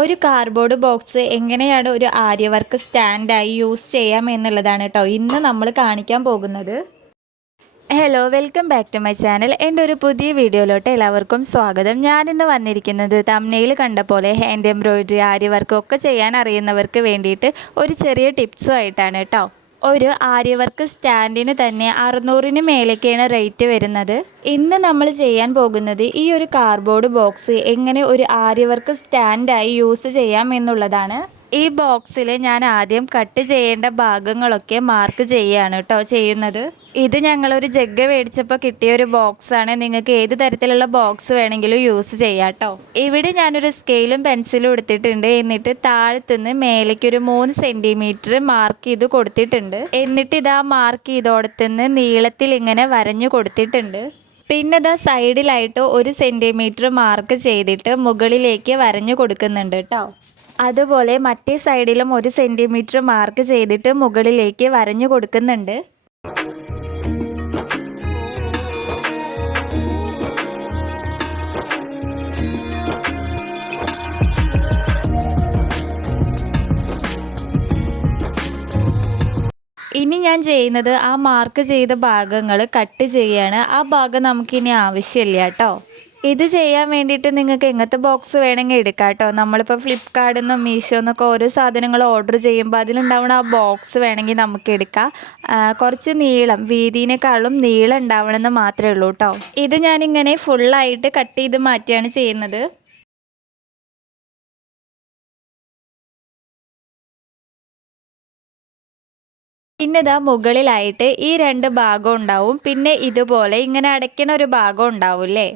ഒരു cardboard box എങ്ങനെയാണ് ഒരു ആര്യ വർക്ക് സ്റ്റാൻഡായി യൂസ് ചെയ്യാം എന്നുള്ളതാണ് കേട്ടോ ഇന്ന് നമ്മൾ കാണിക്കാൻ പോകുന്നത്. Hello, welcome back to my channel. എൻ്റെ ഒരു പുതിയ വീഡിയോയിലോട്ട് എല്ലാവർക്കും സ്വാഗതം. ഞാനിന്ന് വന്നിരിക്കുന്നത് തംബ്നെയിൽ കണ്ട പോലെ ഹാൻഡ് എംബ്രോയിഡറി, ആര്യ വർക്ക് ഒക്കെ ചെയ്യാൻ അറിയുന്നവർക്ക് വേണ്ടിയിട്ട് ഒരു ചെറിയ ടിപ്സും ആയിട്ടാണ് കേട്ടോ. ഒരു ആര്യ വർക്ക് സ്റ്റാൻഡിന് തന്നെ 600-ന് മേലേക്കാണ് റേറ്റ് വരുന്നത്. ഇന്ന് നമ്മൾ ചെയ്യാൻ പോകുന്നത് ഈ ഒരു കാർഡ്ബോർഡ് ബോക്സ് എങ്ങനെ ഒരു ആര്യ വർക്ക് സ്റ്റാൻഡായി യൂസ് ചെയ്യാം എന്നുള്ളതാണ്. ഈ ബോക്സിൽ ഞാൻ ആദ്യം കട്ട് ചെയ്യേണ്ട ഭാഗങ്ങളൊക്കെ മാർക്ക് ചെയ്യുകയാണ് കേട്ടോ ചെയ്യുന്നത്. ഇത് ഞങ്ങളൊരു ജഗ്ഗ് മേടിച്ചപ്പോൾ കിട്ടിയ ഒരു ബോക്സാണ്. നിങ്ങൾക്ക് ഏത് തരത്തിലുള്ള ബോക്സ് വേണമെങ്കിലും യൂസ് ചെയ്യാം കേട്ടോ. ഇവിടെ ഞാനൊരു സ്കെയിലും പെൻസിലും എടുത്തിട്ടുണ്ട്. എന്നിട്ട് താഴത്തുനിന്ന് മേലേക്കൊരു 3 സെൻറ്റിമീറ്റർ മാർക്ക് ചെയ്ത് കൊടുത്തിട്ടുണ്ട്. എന്നിട്ട് ഇതാ മാർക്ക് ചെയ്തോടത്തുനിന്ന് നീളത്തിൽ ഇങ്ങനെ വരഞ്ഞു കൊടുത്തിട്ടുണ്ട്. പിന്നെ ഇതാ സൈഡിലായിട്ട് 1 സെൻറ്റിമീറ്റർ മാർക്ക് ചെയ്തിട്ട് മുകളിലേക്ക് വരഞ്ഞു കൊടുക്കുന്നുണ്ട് കേട്ടോ. അതുപോലെ മറ്റേ സൈഡിലും 1 സെൻറ്റിമീറ്റർ മാർക്ക് ചെയ്തിട്ട് മുകളിലേക്ക് വരഞ്ഞു കൊടുക്കുന്നുണ്ട്. ഇനി ഞാൻ ചെയ്യുന്നത് ആ മാർക്ക് ചെയ്ത ഭാഗങ്ങൾ കട്ട് ചെയ്യാണ്. ആ ഭാഗം നമുക്കിനി ആവശ്യമില്ല കേട്ടോ. ഇത് ചെയ്യാൻ വേണ്ടിയിട്ട് നിങ്ങൾക്ക് എങ്ങനത്തെ ബോക്സ് വേണമെങ്കിൽ എടുക്കാം കേട്ടോ. നമ്മളിപ്പോൾ ഫ്ലിപ്കാർട്ടിൽ നിന്നും മീഷോ എന്നൊക്കെ ഓരോ സാധനങ്ങൾ ഓർഡർ ചെയ്യുമ്പോൾ അതിലുണ്ടാവുന്ന ആ ബോക്സ് വേണമെങ്കിൽ നമുക്ക് എടുക്കാം. കുറച്ച് നീളം, വീതിനേക്കാളും നീളം ഉണ്ടാവണമെന്ന് മാത്രമേ ഉള്ളൂ കേട്ടോ. ഇത് ഞാനിങ്ങനെ ഫുള്ളായിട്ട് കട്ട് ചെയ്ത് മാറ്റിയാണ് ചെയ്യുന്നത്. പിന്നെ ഇതാ മുകളിലായിട്ട് ഈ 2 ഭാഗം ഉണ്ടാവും. പിന്നെ ഇതുപോലെ ഇങ്ങനെ അടയ്ക്കണ ഒരു ഭാഗം ഉണ്ടാവില്ലേ.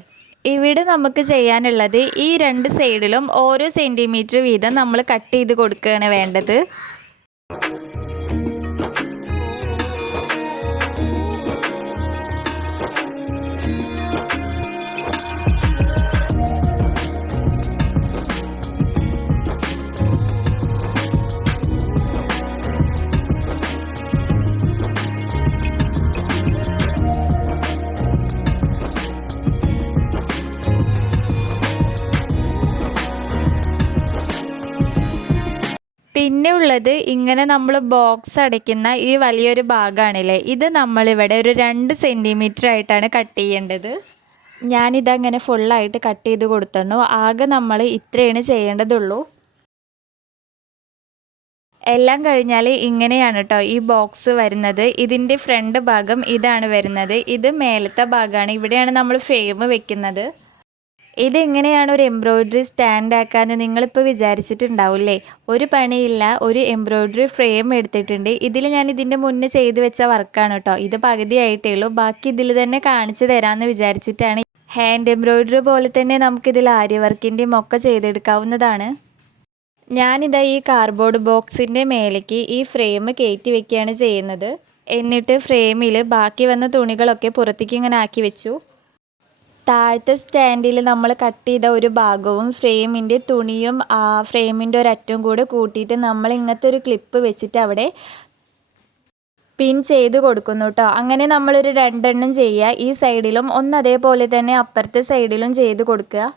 ഇവിടെ നമുക്ക് ചെയ്യാനുള്ളത് ഈ 2 സൈഡിലും ഓരോ സെൻറ്റിമീറ്റർ വീതം നമ്മൾ കട്ട് ചെയ്ത് കൊടുക്കുകയാണ് വേണ്ടത്. പിന്നെ ഉള്ളത് ഇങ്ങനെ നമ്മൾ ബോക്സ് അടയ്ക്കുന്ന ഈ വലിയൊരു ഭാഗമാണില്ലേ, ഇത് നമ്മളിവിടെ ഒരു 2 സെൻറ്റിമീറ്റർ ആയിട്ടാണ് കട്ട് ചെയ്യേണ്ടത്. ഞാനിതങ്ങനെ ഫുള്ളായിട്ട് കട്ട് ചെയ്ത് കൊടുത്തിരുന്നു. ആകെ നമ്മൾ ഇത്രയാണ് ചെയ്യേണ്ടതുള്ളൂ. എല്ലാം കഴിഞ്ഞാൽ ഇങ്ങനെയാണ് കേട്ടോ ഈ ബോക്സ് വരുന്നത്. ഇതിൻ്റെ ഫ്രണ്ട് ഭാഗം ഇതാണ് വരുന്നത്. ഇത് മേലത്തെ ഭാഗമാണ്. ഇവിടെയാണ് നമ്മൾ ഫ്രെയിം വെക്കുന്നത്. ഇതെങ്ങനെയാണ് ഒരു എംബ്രോയിഡറി സ്റ്റാൻഡ് ആക്കാമെന്ന് നിങ്ങളിപ്പോൾ വിചാരിച്ചിട്ടുണ്ടാവില്ലേ. ഒരു പണിയില്ല, ഒരു എംബ്രോയിഡറി ഫ്രെയിം എടുത്തിട്ടുണ്ട്. ഇതിൽ ഞാൻ ഇതിൻ്റെ മുന്നേ ചെയ്ത് വെച്ച വർക്കാണ് കേട്ടോ. ഇത് പകുതിയായിട്ടേ ഉള്ളൂ. ബാക്കി ഇതിൽ തന്നെ കാണിച്ചു തരാമെന്ന് വിചാരിച്ചിട്ടാണ്. ഹാൻഡ് എംബ്രോയിഡറി പോലെ തന്നെ നമുക്കിതിൽ ആര്യ വർക്കിൻ്റെയും ഒക്കെ ചെയ്തെടുക്കാവുന്നതാണ്. ഞാനിതാ ഈ കാർഡ്ബോർഡ് ബോക്സിൻ്റെ മേലേക്ക് ഈ ഫ്രെയിം കയറ്റി വെക്കുകയാണ് ചെയ്യുന്നത്. എന്നിട്ട് ഫ്രെയിമിൽ ബാക്കി വന്ന തുണികളൊക്കെ പുറത്തേക്ക് ഇങ്ങനെ ആക്കി വെച്ചു. താഴത്തെ സ്റ്റാൻഡിൽ നമ്മൾ കട്ട് ചെയ്ത ഒരു ഭാഗവും ഫ്രെയിമിൻ്റെ തുണിയും ആ ഫ്രെയിമിൻ്റെ ഒരറ്റവും കൂടെ കൂട്ടിയിട്ട് നമ്മൾ ഇങ്ങനത്തെ ഒരു ക്ലിപ്പ് വെച്ചിട്ട് അവിടെ പിൻ ചെയ്ത് കൊടുക്കുന്നു കേട്ടോ. അങ്ങനെ നമ്മളൊരു 2 എണ്ണം ചെയ്യുക. ഈ സൈഡിലും ഒന്ന് അതേപോലെ തന്നെ അപ്പുറത്തെ സൈഡിലും ചെയ്ത് കൊടുക്കുക.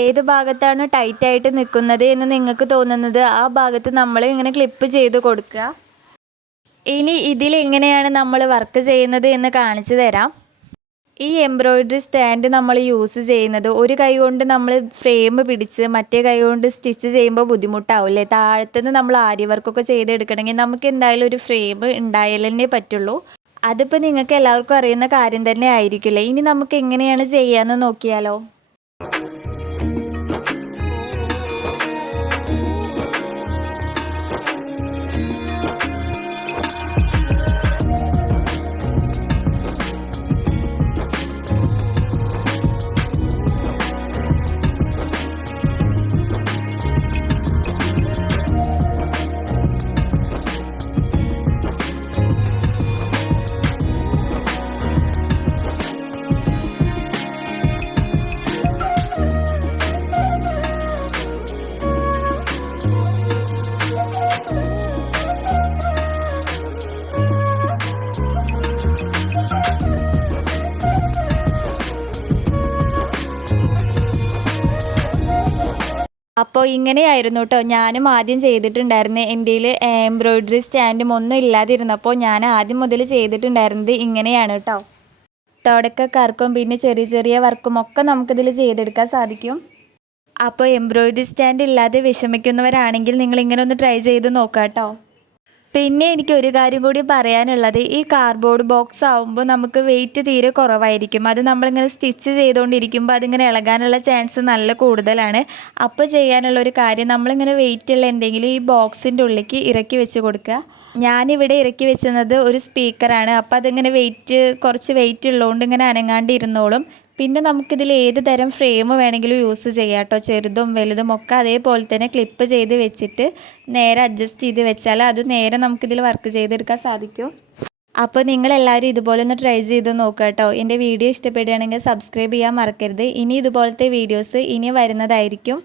ഏത് ഭാഗത്താണ് ടൈറ്റായിട്ട് നിൽക്കുന്നത് എന്ന് നിങ്ങൾക്ക് തോന്നുന്നത് ആ ഭാഗത്ത് നമ്മൾ ഇങ്ങനെ ക്ലിപ്പ് ചെയ്ത് കൊടുക്കുക. ഇനി ഇതിലെങ്ങനെയാണ് നമ്മൾ വർക്ക് ചെയ്യുന്നത് എന്ന് കാണിച്ചു തരാം. ഈ എംബ്രോയിഡറി സ്റ്റാൻഡ് നമ്മൾ യൂസ് ചെയ്യുന്നത് ഒരു കൈ കൊണ്ട് നമ്മൾ ഫ്രെയിം പിടിച്ച് മറ്റേ കൈ കൊണ്ട് സ്റ്റിച്ച് ചെയ്യുമ്പോൾ ബുദ്ധിമുട്ടാവില്ലേ. താഴത്തുനിന്ന് നമ്മൾ ആര്യ വർക്കൊക്കെ ചെയ്തെടുക്കണമെങ്കിൽ നമുക്ക് എന്തായാലും ഒരു ഫ്രെയിം ഉണ്ടായാലേ പറ്റുള്ളൂ. അതിപ്പോൾ നിങ്ങൾക്ക് എല്ലാവർക്കും അറിയുന്ന കാര്യം തന്നെ ആയിരിക്കില്ലേ. ഇനി നമുക്ക് എങ്ങനെയാണ് ചെയ്യാമെന്ന് നോക്കിയാലോ. അപ്പോൾ ഇങ്ങനെയായിരുന്നു കേട്ടോ ഞാനും ആദ്യം ചെയ്തിട്ടുണ്ടായിരുന്നത്. എൻ്റെ കയ്യിൽ എംബ്രോയ്ഡറി സ്റ്റാൻഡും ഒന്നും ഇല്ലാതിരുന്നപ്പോൾ ഞാൻ ആദ്യം മുതൽ ചെയ്തിട്ടുണ്ടായിരുന്നത് ഇങ്ങനെയാണ് കേട്ടോ. തുടക്കക്കാർക്കും പിന്നെ ചെറിയ ചെറിയ വർക്കും ഒക്കെ നമുക്കിതിൽ ചെയ്തെടുക്കാൻ സാധിക്കും. അപ്പോൾ എംബ്രോയ്ഡറി സ്റ്റാൻഡ് ഇല്ലാതെ വിഷമിക്കുന്നവരാണെങ്കിൽ നിങ്ങളിങ്ങനെ ഒന്ന് ട്രൈ ചെയ്ത് നോക്കാം കേട്ടോ. പിന്നെ എനിക്ക് ഒരു കാര്യം കൂടി പറയാനുള്ളത്, ഈ കാർഡ്ബോർഡ് ബോക്സ് ആകുമ്പോൾ നമുക്ക് വെയിറ്റ് തീരെ കുറവായിരിക്കും. അത് നമ്മളിങ്ങനെ സ്റ്റിച്ച് ചെയ്തുകൊണ്ടിരിക്കുമ്പോൾ അതിങ്ങനെ ഇളകാനുള്ള ചാൻസ് നല്ല കൂടുതലാണ്. അപ്പോൾ ചെയ്യാനുള്ള ഒരു കാര്യം, നമ്മളിങ്ങനെ വെയിറ്റുള്ള എന്തെങ്കിലും ഈ ബോക്സിൻ്റെ ഉള്ളിലേക്ക് ഇറക്കി വെച്ച് കൊടുക്കുക. ഞാനിവിടെ ഇറക്കി വെച്ചത് ഒരു സ്പീക്കറാണ്. അപ്പോൾ അതിങ്ങനെ കുറച്ച് വെയിറ്റ് ഉള്ളതുകൊണ്ട് ഇങ്ങനെ അനങ്ങാണ്ടിരുന്നോളും. പിന്നെ നമുക്കിതിൽ ഏത് തരം ഫ്രെയിം വേണമെങ്കിലും യൂസ് ചെയ്യാം കേട്ടോ. ചെറുതും വലുതും ഒക്കെ അതേപോലെ തന്നെ ക്ലിപ്പ് ചെയ്ത് വെച്ചിട്ട് നേരെ അഡ്ജസ്റ്റ് ചെയ്ത് വെച്ചാൽ അത് നേരെ നമുക്കിതിൽ വർക്ക് ചെയ്തെടുക്കാൻ സാധിക്കും. അപ്പോൾ നിങ്ങളെല്ലാവരും ഇതുപോലെ ഒന്ന് ട്രൈ ചെയ്ത് നോക്കുക കേട്ടോ. എൻ്റെ വീഡിയോ ഇഷ്ടപ്പെടുകയാണെങ്കിൽ സബ്സ്ക്രൈബ് ചെയ്യാൻ മറക്കരുത്. ഇനി ഇതുപോലത്തെ വീഡിയോസ് ഇനി വരുന്നതായിരിക്കും.